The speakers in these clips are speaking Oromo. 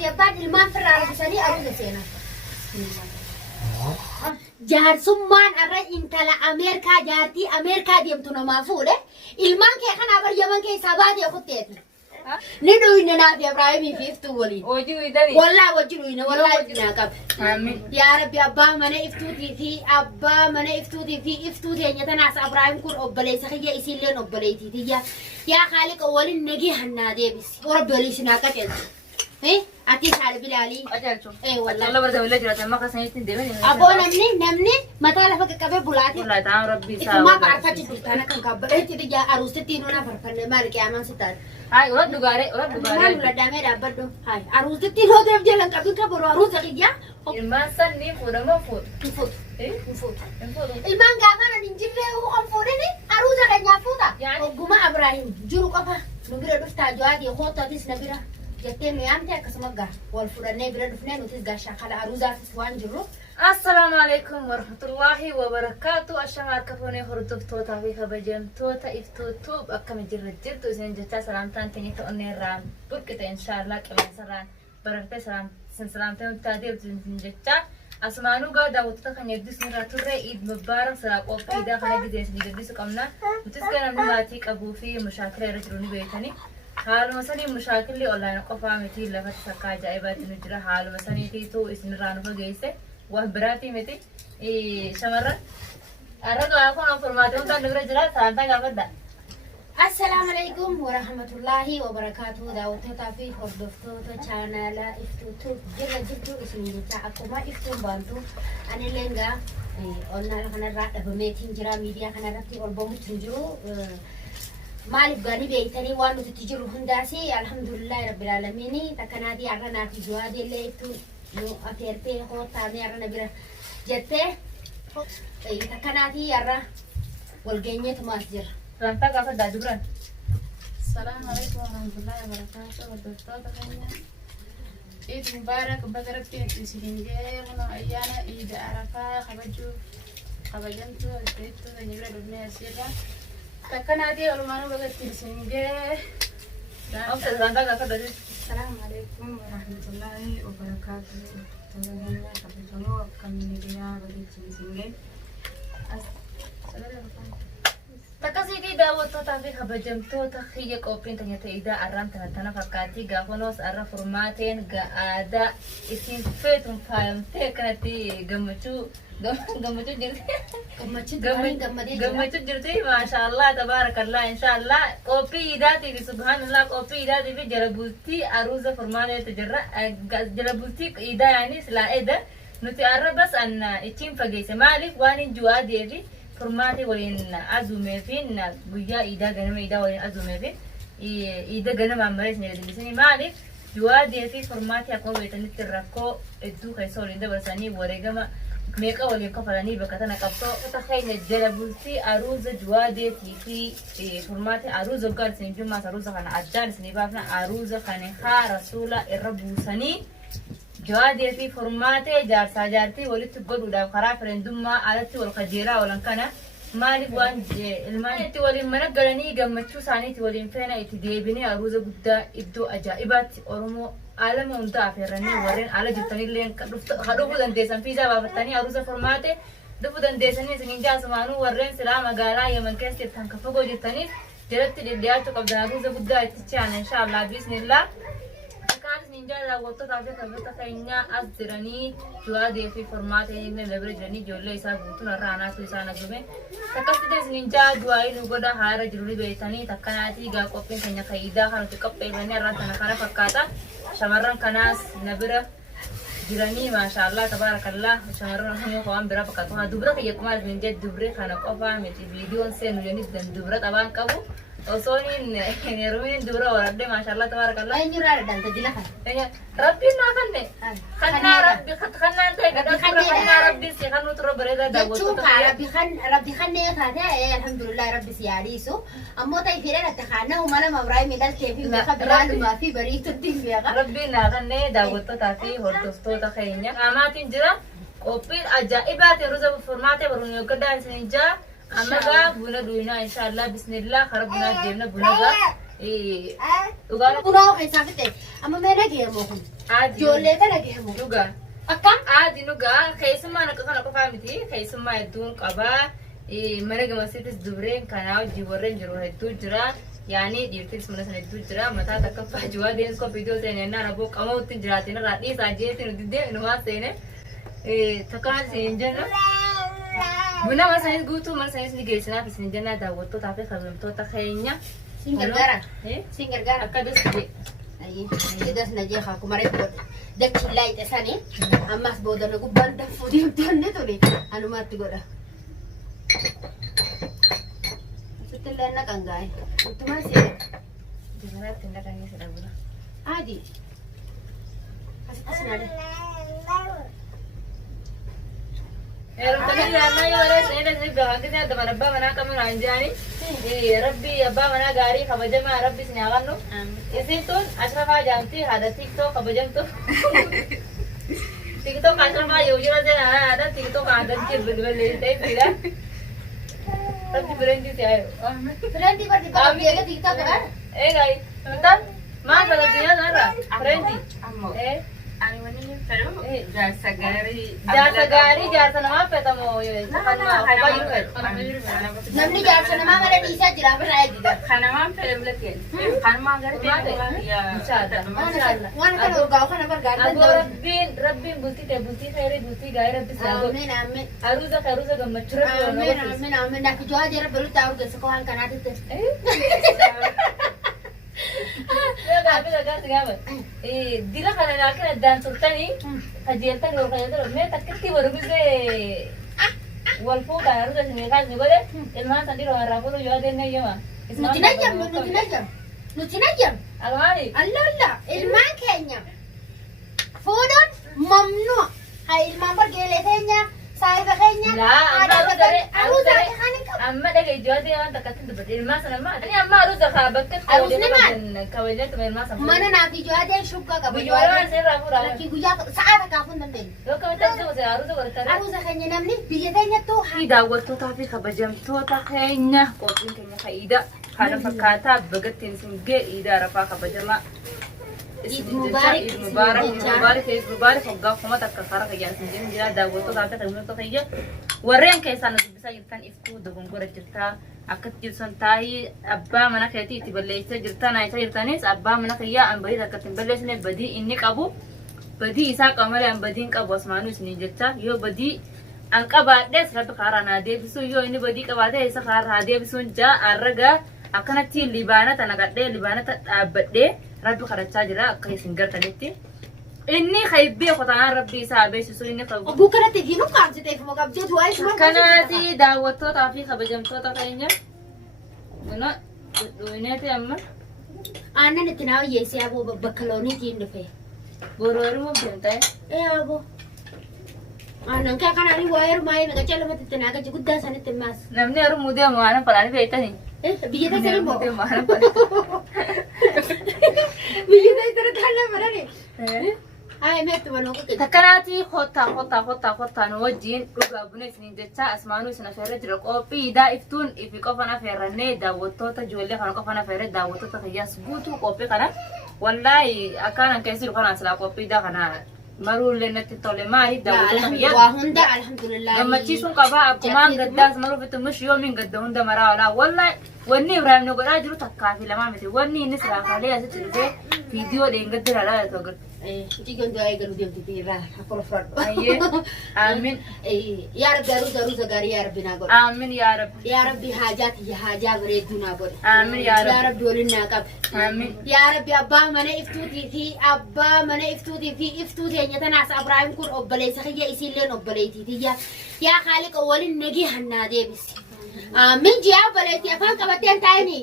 في أباد المان فرع بسني أروح سينا جار سمان أرى إنت لا أمريكا جارتي أمريكا ديمتنا ما فوله المان كي خنا بر يمن كي سباد يخطيتي ندو إننا في إبراهيم في إفتولي وجو يدري والله وجلوينا والله بناكب آمين يا ربي أبا من إفتوتي في أبا من إفتوتي في إفتوتي يعني تناس إبراهيم كون أبلي سخية يسيلين أبليتي تيجا يا خالق أول النجي هنادي بس ورب ليش ناكت إيه أتي سعر بلالي أجل شوف إيه والله الله برده ولا جرات ما قصني تندمني أبو نمني ما تعرف كيف بولاتي والله تعال ربي ما بعرف أجي أنا كان كبر إيه تيجي أروستي تينونا فرفني مالك يا مان ستار هاي ورد دغاري ما ولا دامي رابدو هاي أروستي تينو ده بجلن كابين كبر أروس أكيد يا ما سني فودا ما فود نفوت إيه نفوت نفود المان قافنا ننجله وخنفورني أروس أكيد يفوتا يعني وقوم إبراهيم جرو كفا نبير دفتا جوادي خوطة تيس نبيرة جتين يامتى كسمجة والفرنة بير دفنين وتيس قاشة على أروزات سوان جرو السلام عليكم ورحمة الله وبركاته الشمال كفوني هردوف توتا في خبجم توتا إفتوتوب أكم جرد جرد وزين جتا سلامتان تني تقني رام بركة إن شاء الله كلا سران بركة سلامتان تادير زين جتا أسمانو قادا وتتخن يدس مرة ترى إيد مبارك سلاق وفيدا خلي جديس نجدس كمنا وتسكن من ماتيك أبو في مشاكل رجلوني بيتني حال مثلا مشاكل اللي أونلاين قفا متي لفت سكا جايبات نجرا حال مثلا تيتو إسن رانو فجيسه وبراتي متي شمرة أردو أكون أفرماتهم تنقل جلال سانتا قبضة السلام عليكم ورحمة الله وبركاته دعوتها في هردفتو تشانالا إفتوتو جرا جرتو اسمي جتا أكما إفتو بانتو أنا لينغا قلنا لكنا رات بميتين جرا ميديا كنا راتي ألبوم تنجرو مالك غني بيتني وانو تتجرو هنداسي الحمد لله رب العالمين تكنادي عرنا في جوادي اللي إفتو نو أفيرتي هو تاني عرنا برا جتة تكنادي عرنا والجنية تماسجر سانتا قبضة جبران السلام عليكم ورحمة الله وبركاته والدكتور تخينا عيد مبارك بقربتي تسلينجي هنا أيانا عيد عرفة خبجنتو البيتو نجرا دبنا سيرا تكنا دي ألمانو بقربتي تسلينجي أوكي سانتا قبضة السلام عليكم ورحمة الله وبركاته تخينا خبجنو كم نجرا بقربتي تسلينجي تكسيدي دعوتها في خبجمتوتا خيّ قوبين تنيت إذا أرام تنتنا فكاتي غافونوس أرا فرماتين غادا إسين فتم فاهم تكنتي غمچو جرتي ما شاء الله تبارك الله إن شاء الله قوبي ذاتي في سبحان الله قوبي ذاتي في جربوتي أروزة فرمانة تجرا جربوتي إذا يعني سلا إذا نتي أرا بس أن إتيم فجيس مالك واني جوادي في فرماتي ولين أزومي فين بيا إذا جنم إذا ولين أزومي فين إذا جنم عمريس نجد بسني مالك جوادي في فرماتي أكون بيتني تركو الدو خيسول إذا بسني ورجما ميكا ولين كفلاني بكتنا كبتو تخيل الجلبوسي أروز جوادي في فرماتي أروز قال سنجوم أروز خان عجال سنبافنا أروز خان خا رسولا الربوسني جوادي في فرماتي جار ساجارتي ولت تقول ودا خرا فرندما علتي والخجيرة ولن كان مالك وان المانتي ولين منقلني جمتشو سانيتي ولين فينا اتديبني أروز قدا إبدو أجائبات أرمو عالم أمتع في رني ورين على جتني لين خدوه دندسن في جواب الثاني أروز فرماتي دفو دندسني سنجا سمانو ورين سلام قالا يمن كسر تنكفقو جتني جرت الدياتو قبل أروز قدا اتشان إن شاء الله بإذن الله نينجا راوتو تاجا كبتا كينيا أزدراني جوادي في فرماتي إنه لبرجاني جولة إسا بوتو نرانا تو إسا نجومه تكاستيس نينجا جواي نوغودا هارا جلولي بيتاني تكناتي غا قوبين كينيا كايدا خانو تكبين بني راتنا خانا فكاتا شمران كناس نبرة جراني ما شاء الله تبارك الله شمران هم يخوان برا فكاتوها دبرة كي يكمال نينجا دبرة خانا قوفا متي فيديو سينو ينيس دن دبرة طبعا كابو وصوني نيروين دورة ورد ما شاء الله تبارك الله. أي نورا دان تجيلها. ربي ناخنة. خنا ربي خنا أنت كذا خنا ربي سي خنا ترى بريدة دعوة. شوف ربي خنا هذا الحمد لله ربي سياريسو. أما تيفيرنا تخانة وما لما براي مدال كيفي وخبران ما في بريت الدين فيها. ربي ناخنة دعوة تاتي هردفتو تخينيا. كامات إنجرا كوبير أجائبات روزا بفرماتي برونيو كدا سنجا. أما بنا دوينا إن شاء الله بسم الله خربنا جبنا بنا dhugaa Kunoo keessaa fixe amma mee dhageemu kun aadi ijoollee kana dhageemu dhugaa akkam aadi dhugaa keessummaa akka kana qofaa miti keessummaa hedduun qabaa mana gamasiitis dubreen kanaa hojii warreen jiru hedduu jira yaani dhiirtis mana sana hedduu jira mataa takka faajiwaa deemus koo viidiyoo seenee naan aboo qamoottiin jiraatiin irraa dhiisaa jeetiin nuti deemumaa seene takkaan isin jenna buna mana sanis guutuu mana sanis ni geessinaaf isin jenna daawwattootaa fi kabajamtoota keenya siin gargaara akka dasje idas na jeeqa kumaree booda dachi laayite sanii ammas booda na gubbaan danfuu deemtoonni tuni anumaatti godha. Sittillee na qangaa'e uttumaa seera jimanaatti hin dhaqanii si dhabula adii asitti sinaadha. Rabbi abbaa manaa gaarii kabajamaa rabbi isin haa kennu. Isin tun Ashrafaa jaamti haadha TikTok kabajamtu. TikTok Ashrafaa yoo jira ta'e haadha TikTok haadha jirbillee ta'eetidha. Rabbi bireendi si ayo. Firendi bardi baabbii eega TikTok kan? Eegaa bitan maal fakkaatina sanarra firendi. Ani wani fedhu jaarsa gaarii jaarsa namaa fedhamoo Namni jaarsa namaa mala dhiisaa jira birraa eegida. kanamaan fedhu lakkeen kanumaa gartee Waan kana urgaa'u kana barbaadu Agoo rabbiin bultii ta'e bultii khairii bultii gaarii rabbi isaa godhu. Amiin amiin. Aruuza gammachuu rabbi waan Amiin godhu. amiin amiin. Akka jawaa jira belutti haa urgeessa koo waan kanaatitti. Dila kana laakiin addaan turtanii kajeeltan yoo fayyadamu mee takkitti barbaadee wal fuudhaan aruuza isin beekaa isin godhe ilmaan san dhiroo harraa fuudhu yoo adeemne eeyyamaa. Nuti najjam nuti najjam nuti najjam. Almaani. Allah Allah ilmaan keenya fuudhuun mamnuu haa ilmaan bargeelee keenya saayiba keenya aruuza kan hin qabu. Amma dhaga ijoollee waan takkatti dubbate ilmaan sana amma ani amma aruuza kaa bakka kabajatu ilmaan sana. Mana naaf ijoolleen shukkaa qabu. Ijoollee waan seerraa fuudhaa. Lakkii guyyaa sa'aa takkaafuu hin dandeenyu. Yoo kabajatu gosa aruuza godhatanii. Aruuza keenya namni biyya keenyattuu haa. Daawwattootaa fi kabajamtoota keenya qophiin keenya faayidaa haala fakkaataa bagattiin isin ga'e iidaa rafaa kabajamaa. Eid Mubarak. Eid Mubarak waggaa kuma takka karaa fayyaan isin jiran jira daawwattootaa fi kabajamtoota keenya warreen keessaa nu dubbisaa jirtan iftuu dogongora jirtaa akkatti jirtan taa'ii abbaa mana keetii itti balleessee jirtan naayisaa jirtanis abbaa mana kiyyaa an badii akka ittiin balleessine badii inni qabu badii isaa qabu malee an badii hin qabu asmaanuu isiniin jecha yoo badii an qabaadhes rabbi karaa naa deebisuu yoo inni badii qabaate isa karaa deebisuun jaa arragaa akkanatti libaanata naqadhee libaanata dhaabbadhee rabbi kadhachaa jira akka isin gartanitti inni khaybii qotaan rabbi isaa beeksisu inni qabu Obbo kanatti himu qaamsitee fi maqabjeetu waa'ee shuma. kanaati daawwattootaa fi kabajamtoota keenya buna dhudhuuneeti amma Aannan itti naa hiyyeessee aboo bakka looniitiin dhufe. boroorimuu deemta'e Aboo. Aannan kee kanaan waa'ee rumaayee naqachaa lamatti itti naa gaji guddaa sanitti maas. namni harumuu deemu waan falaanii beektanii Biyya keessan immoo. deemu waan falaanii Biyya keessan taanaa marani. Ay meetu manoo kutte. takkanaati kottaa nu wajjiin dhugaa buna isiniin jecha asmaanuu isin afeerra jira qophii idaa iftuun ifi qofan afeerrannee daawwattoota ijoollee kana qofan afeerre daawwattoota kiyyaas guutuu qophii kana wallaahi akkaanan keessi jiru kanaan silaa qophii idaa kana maruullee natti tole maali daawwattoota kiyyaa Waa hunda alhamdulillah. gammachiisuun qabaa akkumaan gaddaas maruuf itti mush yoomiin gadda hunda maraa olaa wallaahi wanni Ibraahim nu godhaa jiru takkaa fi lamaa miti wanni inni silaa kaalee asitti dhufee viidiyoo dheengaddi ilaalaa jirtu agarra. Jigon doa egalu dia tu tira aku front. Aye, amin. Ya Rabbi aruza gari ya Rabbi nagol. Amin ya Rabbi. Ya Rabbi hajat ya haja beredu nagol. Amin ya Rabbi. Ya Rabbi olin naqab. Amin. Ya Rabbi abba mana iftuti fi iftuti nya tanas Ibrahim kun obbale saxiya isilen obbaleyti tiya. Ya khaliq olin nagi hanna debis. Amin ji obbaleyti afan qabaten tayni.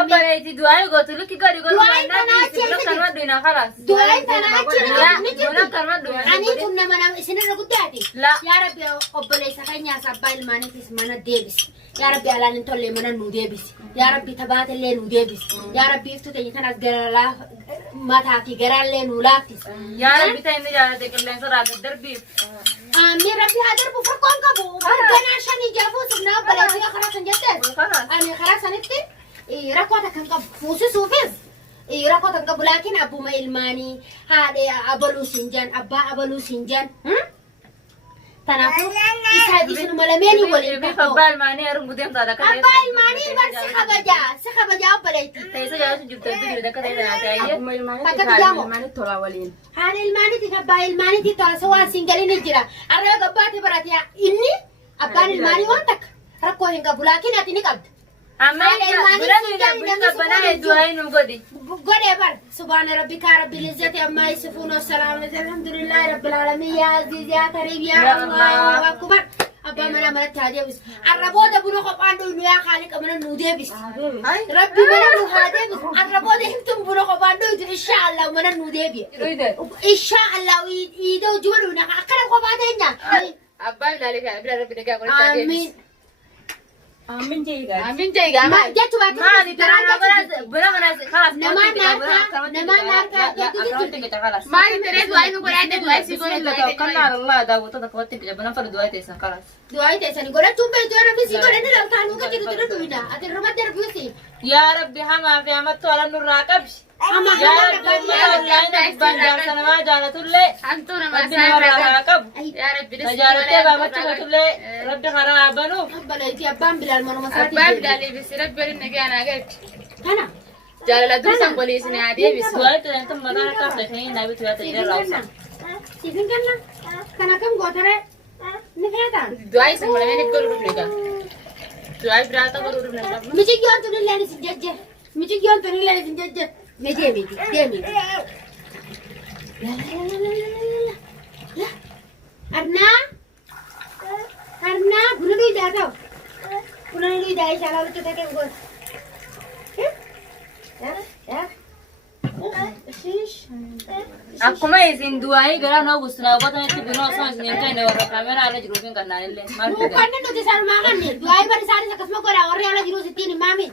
Obbaleyti du'aa gootu lukki gadi godhu Du'aa tanaa jechuudha kan madduina kalas. Du'aa tanaa Du'aa kan madduina. Ani kun nama isinirra guddaati. La. Ya Rabbi obboleessa keenyaas abbaa ilmaaniitis mana deebisi. Ya Rabbi alaan hin tolle mana nu deebisi. Ya Rabbi tabaatellee nu deebisi. Ya Rabbi iftu teenya kanas gara mataa fi garaallee nu laaffisi. Ya Rabbi ta'e inni jaalate qilleensa irraa darbiif. Amin Rabbi haa darbu fakkoon qabu. Ganaa shanii jaafuu sirnaa obboleessi karaa san jettee. Ani karaa sanitti rakkoo takkan qabu fuusisuufis rakkoo takkan qabu laakiin abbuma ilmaanii haadha abaluu siin jan abbaa abaluu siin jan tanaafuu isinuma lameenii waliin Bifa abbaa ilmaanii harmuu deemtaa akka ta'e. abbaa ilmaanii bar si kabajaa obboleetti Teessa jaalatu jirtu biyya akka ta'e naa ta'e. Akkuma ilmaanitti Bakka haadha tiyaamoo. ilmaanitti tolaa waliin. haadha ilmaaniiti abbaa ilmaaniiti taasisa waan siin galini jira arraba gabbaate barate inni abbaan ilmaanii waan takka rakkoo hin qabu laakiin ati ni qabda Amma bulan qabbanaa hedduu haa nu godhi. godhee bar subhaana rabbika rabbil izzati amma yasifuun wassalaam alhamdulillahi rabbil alamin yaa aziz yaa kariim yaa allahu akbar abbaa mana manatti haa deebisu arraboota buna kophaan dhuynu yaa haaliqa mana nuu deebisi rabbi mana nu haa deebisu arraboota himtuun buna kophaan dhuytu insha allah mana nuu deebi'a insha allah iidoo juba dhuyna akkana kophaa teenya Abbaa ilaalee kana bira rabbi nagaa godhata amiin deebisi. Aamin jeegaa. Amiin jeegaa Ma maal? jechuudha Maali garaa buna kana kalas. namaan harkaa Maal internet waa'ee nu godhaate waa'ee si godhate Kannaa Allah daawwattoota kawwatti biyya bana fara du'aa teessan kalas. du'aa teessanii godhachuun beektu namni si godhani laltaanuu kan jiru tira dhuyna ati irruma darbiisi Yaa Rabbi hamaa fi hamattu ala nurraa qabi. amma Yaa Rabbi amma wallahi abbaan jaarsa namaa jaalatullee hantuu namaa Rabbi namarraa haa qabu. Yaa Rabbi Tajaajiltee baabachuu batullee Rabbi karaa haa banuuf. abbaleetii abbaan bilaal manuma isaatii Abbaa bilaalee bisi rabbi waliin nagaa naa galchi. kana Jaalala dursan boleessi naa deebisu. Du'aa teessan mataan akka hafteessanii naa bitu yaa ta'e irraa kenna siifin kenna kana kam gootare ni feetaan Du'aa isa malamee ni godhu dhufne gaa. Du'aa biraa ta'uu godhu dhufne qabna. mijigyoon tun illeen isin jejje mijigyoon tun illeen isin jejje me deemiti deemiti arnaa arnaa buna dhuydaa ta'u buna dhuydaa ishaa laalatti ta'e goota Akkuma isin du'aayii gara noo gustunaa qotametti binoo osoo isin hin ta'ine warra kaameraa irra jiruuf hin kannaallee maal fida? Bukanni nuti sanumaa kanne du'aayi bari isaanis akkasuma godhaa warri ala jiru sittiin himaami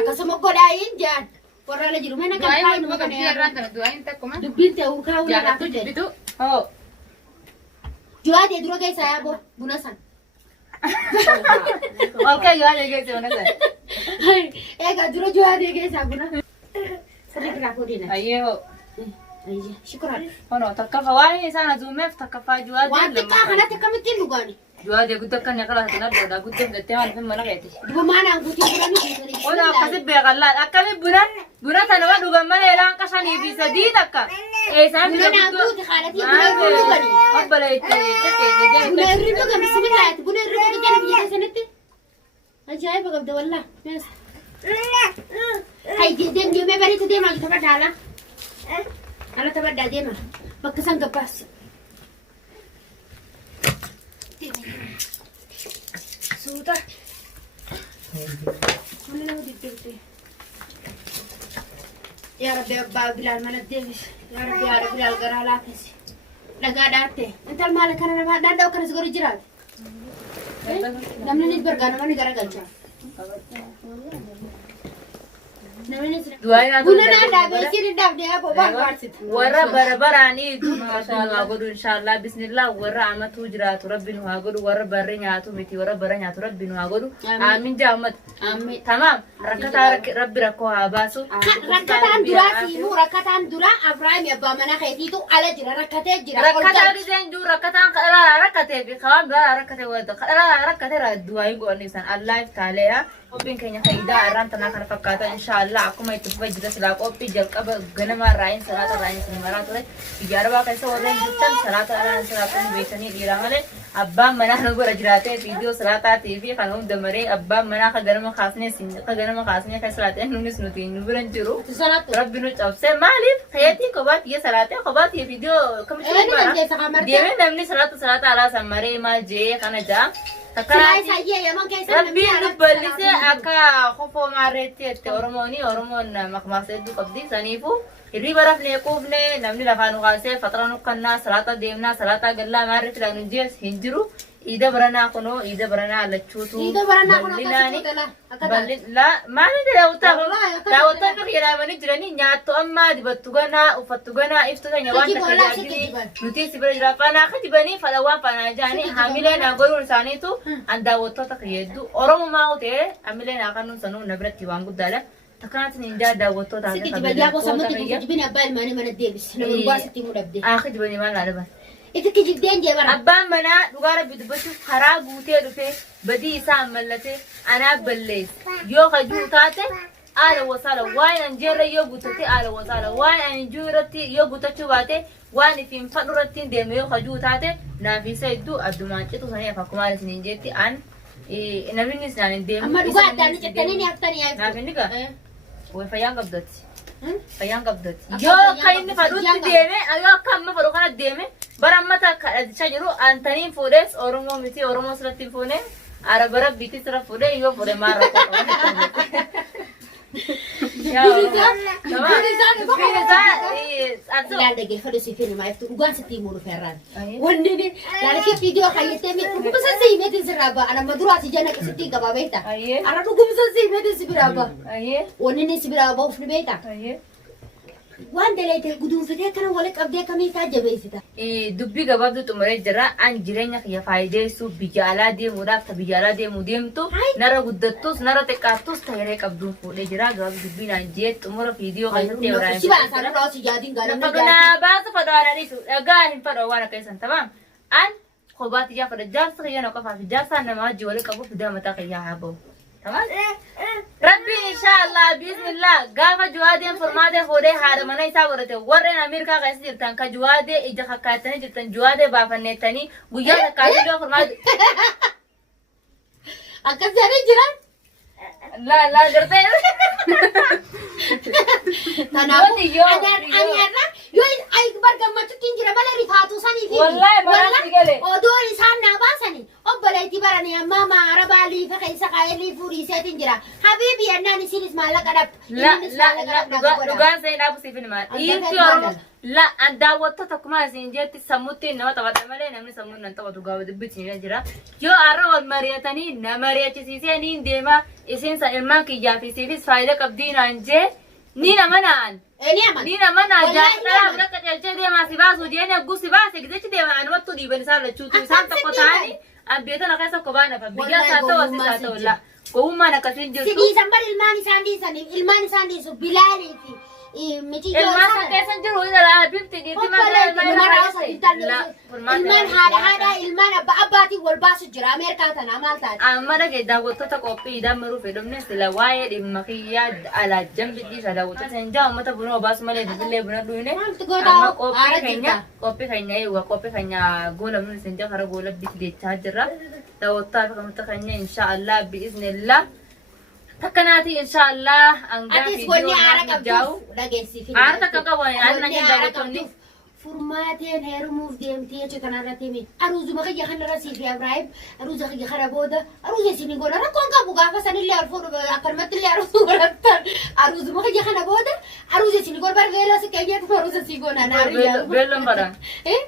akkasuma godhaayin jaan warra ala jiru mana Du'aa kan inni faayi bakka biyya irraa kana du'aa hin takkuma. dubbiin ta'e urkaa wula Jaalatu laafuu jedhe jibbitu. Hoo. du'aa ta'e dura keessaa yaaboo buna san Olkee yoo haala geesse mana sana. eegaa dura du'aa ta'e keessaa buna sirriitti raafuu diina Ayyee hoo. shukran Hono takkafa waan isaan azuumeef takkaffaa ju'aa waan xiqqaa kanatti akkamittiin dhugaani Ju'aa dee guddaa kan nyaqala kan adda guddaa fidattee waan hin mana keeti. duba maanaan guutii fudhannu dhiisanii Hono akkasi beekalaa akkami buna kana waan dhugan malee laan qashanii fi sadii takka. Eesaan buna naa guuti haalatii buna irri dhugani Obbala itti buna irri dhugan bisimilaati buna irri dhugan jala biyya keessanitti ajaa'iba qabda wallaa hay deemee bariitu deemaa jirta badda ala ala tabaddaa deema bakka san gabbaas suuta mana nama diddirte yaa rabbi abbaa bilaal mana deebis yaa rabbi haadha bilaal garaa laafisi dhagaa dhaatte intal maala kana namaa danda'u kanas godhu jiraate namni nis bargaa namni gara galchaa buna naa dhaabee isiin dhaabdee aboo barbaarsita warra barabaraanii maashaallah godhu inshaallah bismillah warra amatu jiraatu rabbiin haa godhu warra barre nyaatu miti warra bara nyaatu rabbiin haa godhu aamin jaamat Amiin. tamaam rakkataa rabbi rakkoo haa baasu rakkataan duraa siimuu rakkataan duraa abrahaami abbaa mana keetiitu ala jira rakkatee jira rakkataa dizeen juu rakkataan kadhalaa rakkatee fi kawaan biraa rakkatee wadda kadhalaa rakkatee du'aayi godhanii san allaaf taaleeya qophiin keenya faayidaa irraan tanaa kana fakkaata inshaallah akkuma itti fufee jira silaa qophii jalqaba ganamaa raayin salaata raayin sinimaraa ture ijaarabaa keessa warreen jirtan salaata irraan salaatan beekanii dhiiraa malee abbaan manaa nu bira jiraatee viidiyoo salaataatii fi kan hunda maree abbaan manaa ka ganama kaasnee kan salaateen nunis nuti nu biran jiru rabbi nu cabsee maaliif kayeetiin kophaatti salaatee kophaatti viidiyoo kamitti deemee namni salaata alaa san maree maal jee kana jaa Rabbiin nu bal'isee akka kofoo maarreetti jette Oromoon maqmaasa hedduu qabdi saniifuu hirriba rafnee quufne namni lafaa nu kaasee fatara nu kannaa salaata deemnaa salaata gallaa maarreetti laa nu jees hin jiru iida baranaa kunoo iida baranaa lachuutu maali daawwattoonni fayyadamanii jiranii nyaattu ammaa dibattu ganaa uffattu ganaa iftu tanya waan tajaajilii nuti si bira jira faanaa akka dibanii fadhawaa faanaa jaanii hamileen godhuun isaaniitu an daawwattoota fayyaddu oromumaa ta'e hamileen akka nuun sanuu na biratti waan guddaadha تكاتني جادا وتوتا سكت بيا بو سمت تجيبني أبال ماني من الدبس أنا من واسطي مدبدي آخر جبني ما لا بس إذا كجيب دين جبر أبان منا دوغارا بيدبسوا خراب بوتي دفه بدي سام ملته أنا بليس يو خجو تاته على وصالة وين أنجيرا يو بوتتي على وصالة وين أنجورتي يو بوتتي باته وين في مفرورتين دم يو خجو تاته نافيسة يدو أبدومان كتو سنيا فكمال سنينجتي أن نبني سنان دم أما دوغا تاني تاني أكتر يا نافيني كا وفيان قبضتي فيان قبضتي أكا يو فيان كاين قبضتي. فروت ديمه أيو كم فروت كنا ديمه برامتا شجرو أنتنين فورس أورمو متي أورمو سرتين فونه أربعة بيتي سر فوده يو فوده مارا لا دقيقة خلصي فيني ما يفتو دوغا ستي مولو فيران ونني لا لك فيديو خيتي مي بس زي ما تنسرابا أنا مدروسي جانا كستي كبا بيتا أنا دوغا بس زي ما تنسبرابا ونني سبرابا وفي بيتا وان دليل قدوم فتاة كنا ولك أبدي كمي تاجا بيستا دبي قبض تمرة جرا عن جيرانك يا فايدة سو بيجالا دي مراف تبيجالا دي موديم تو نرا قدتوس نرا تكاتوس تهري قبضون فوده جرا قبض دبي نانجيت تمرة فيديو قايسة توران سيبا أسانا راسي جادين قالنا نفقنا باس فدوانا ريسو أقاهم فدوانا كيسان تمام عن خباتي جا فدجال سخيانا وقفا في جالسا نما جوالي قبو في دامتا قيا حابو تمام ربي إن شاء الله بإذن الله قافة جوادين فرمادة خودة هذا من أي ساورته ورّن أمريكا قيس جرتان كجوادة إجا خكاتني جرتان جوادة بافنتني ويا كاجلو فرماد أكثر جيران لا جرتين تناو يو أنا يو أي برجع ما تكين جرا بلا رفاتو سني في والله ما نسيقله ودور إنسان نباسني أبلا تبرني يا ماما عربا لي فكيس قايل لي فوري ساتين جرا حبيبي أنا نسيت ما لك أدب لا لغان زين أبو سيفين ما يمكن لا أندا وتتك ما زينجت سموتي نما تبغى مالي نمني سمون نتا تبغى دبتي نجرا يو أروى المريتاني نمرية تسيسي نين ديما إسين سالمان كي جافي سيفيس فايدة كبدين أنجي نينا منان نينا منان جانا بلك تجلجي ديما سباس وجينا أقول سباس كذا كذا ما أنا وقت دي بنسال لشوتو سان تقطعني أبيتنا كيسا كبانا فبيجا ساتو وساتو لا كوما نكسين جلسو سيدي سامبر الماني ساندي سو بلالي في متي جو الماسا كيسن جرو إذا لا بيبتي دي ما المان هذا المان أباتي والباس جرا أمريكا تنا مالتان أما نجد وقتها كوبي إذا مرو في دمنا سلا وايد المخيّاد على جنب دي سلا وقتها سنجا وما تبونه باس ماله دبلة بنا دوينه أما كوبي خينيا يوا كوبي خينيا غولا من سنجا خرا غولا بيت دي تاجرة لو طاف كم تخينيا إن شاء الله بإذن الله تكناتي إن شاء الله أنجا فيديو نجاو عارفة كاكاوي أنا نجد وقتني فرماتين هيرو موف ديمتي أشتنا رتيمي أروزو ما خيجي خنا راسي في أبراهيم أروزو خيجي خرابودا أروزو سيني قولا ركون كابوغا فسني اللي أرفون أكرمت اللي أروزو غلطان أروزو ما خيجي خنا بودا أروزو سيني قول بار فيلا سكيجي أروزو سيقونا ناريا بيلو مرة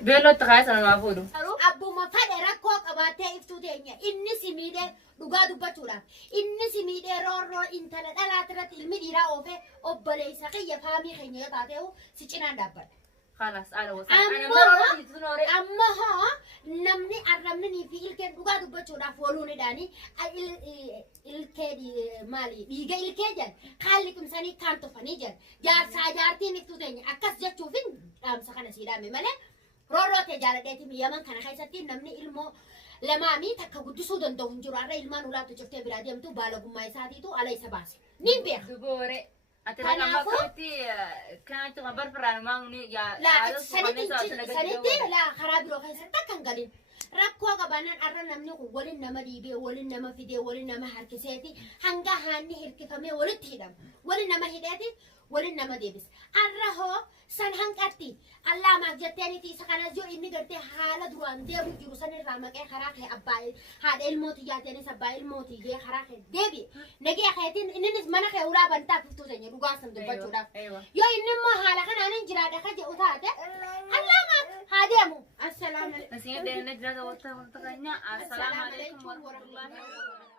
بيلو تخايس أنا ما فودو أبو ما فاد ركوك أباتي إفتو تينيا إني سيميدة dhugaa dubbachuudhaaf inni simiidhee roorroo intala dhalaat irratti ilmi dhiiraa oofee obboleessa kiyya faamii keenya yoo taate'u si cinaan dhaabbadha. خلاص أنا وصلت أما ها نمني أرمني في الكن dhugaa dubbachuudhaaf woluun idhaani ilkee maali dhiiga ilkee jedhan haalli kumsanii kaan tufanii jedhan jaarsaa jaartiin iftuu teenya akkas jechuufin dhaamsa kana sii dhaame malee roorroo tee jaaladheetiin yaman kana keessatti namni ilmoo لمامي تكودسو دندون جرارة إلمان ولا تجفتي بلادي تو بالغوما يساتي تو على يسباس نيمبير دبورة أتلا لما كنتي كانت خبر فران ما مني يا لا سنتي لا خراب روحي ستكن قليل ركوا قبنا أرى نمني ولين نما ديبي ولين نما فيدي ولين نما حركساتي هنجا هاني هركفمي ولين تهدم ولين نما هداتي ولين نما ديبس أرى هو سن هنكتي الله ما جتني تي سكان جو إني قرتي حالة دروان دي أبو جروسان الرامك خراك أباي هذا الموت جاتني سباي الموت جي خراك دبي نجي أخيتين إني نسمعنا خيورا بنتا في توزني رجاسم دبجورا يو إني ما حالة كان أنا جرادة خجي أوتاته الله ما هذا مو السلام عليكم. السلام عليكم ورحمة الله وبركاته.